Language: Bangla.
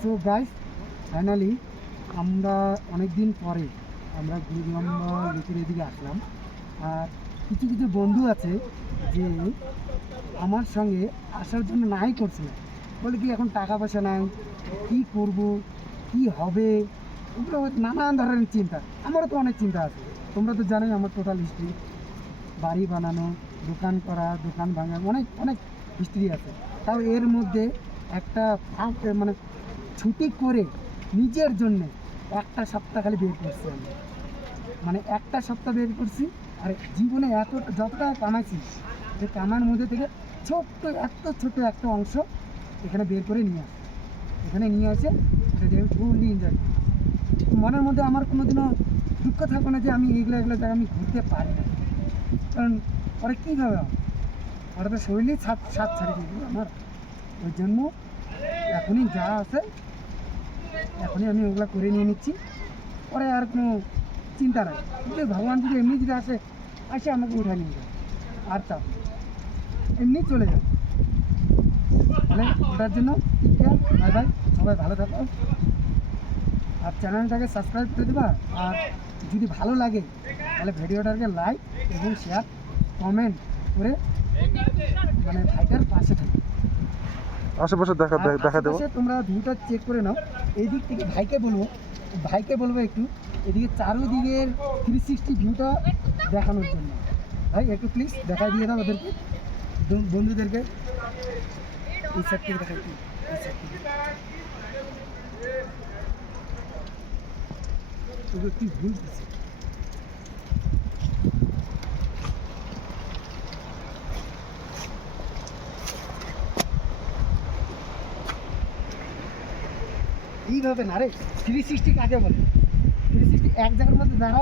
সো গাইস, ফাইনালি আমরা অনেক দিন পরে আমরা গুরুগম্বা লেকের এদিকে আসলাম। আর কিছু কিছু বন্ধু আছে যে আমার সঙ্গে আসার জন্য নাই করছে না, বলে কি এখন টাকা পয়সা নাই, কী করব, কি হবে, এগুলো নানান ধরনের চিন্তা। আমারও তো অনেক চিন্তা আছে, তোমরা তো জানোই আমার টোটাল হিস্ট্রি, বাড়ি বানানো, দোকান করা, দোকান ভাঙা, অনেক অনেক হিস্ট্রি আছে। তাও এর মধ্যে একটা মানে ছুটি করে নিজের জন্যে একটা সপ্তাহ খালি বের করছি আমি, মানে একটা সপ্তাহ বের করছি। আর জীবনে যতটা কামাইছি, যে কামার মধ্যে থেকে এত ছোট্ট একটা অংশ এখানে বের করে নিয়ে আসে, এখানে নিয়ে আসে সেটা আমি ফুললি এনজয় করি। মনের মধ্যে আমার কোনোদিনও দুঃখ থাকবে না যে আমি এগুলো জায়গায় আমি ঘুরতে পারি না, কারণ পরে কীভাবে ওরা তো শরীরই সাত ছাড়ি দিয়ে আমার। ওই জন্য এখনই যা আছে এখনই আমি ওগুলো করে নিয়ে নিচ্ছি, পরে আর কোনো চিন্তা নাই। কিন্তু ভগবান যদি এমনি যদি আসে আমাকে উঠে নিয়ে যায়, আর চাপ এমনি চলে যায়। মানে ওটার জন্য বাই বাই, সবাই ভালো থাকো, আর চ্যানেলটাকে সাবস্ক্রাইব করে দেবা। আর যদি ভালো লাগে তাহলে ভিডিওটাকে লাইক এবং শেয়ার কমেন্ট করে মানে ভাইটার পাশে থাকবে। আশেপাশে দেখা দেবো, তোমরা ভিউটা চেক করে নাও। এই দিক থেকে ভাইকে বলবো একটু এদিকে চারোদিকের 360 ভিউটা দেখানোর জন্য। ভাই একটু প্লিজ দেখাই দিয়ে দাও ওদেরকে, বন্ধুদেরকে। এই সাইড থেকে দেখাই, এই সাইড থেকে তোকে কি ভুল দিচ্ছে। এইভাবে না রে, 360 কাকে বলে? 360 এক জায়গার মধ্যে দাঁড়ায়।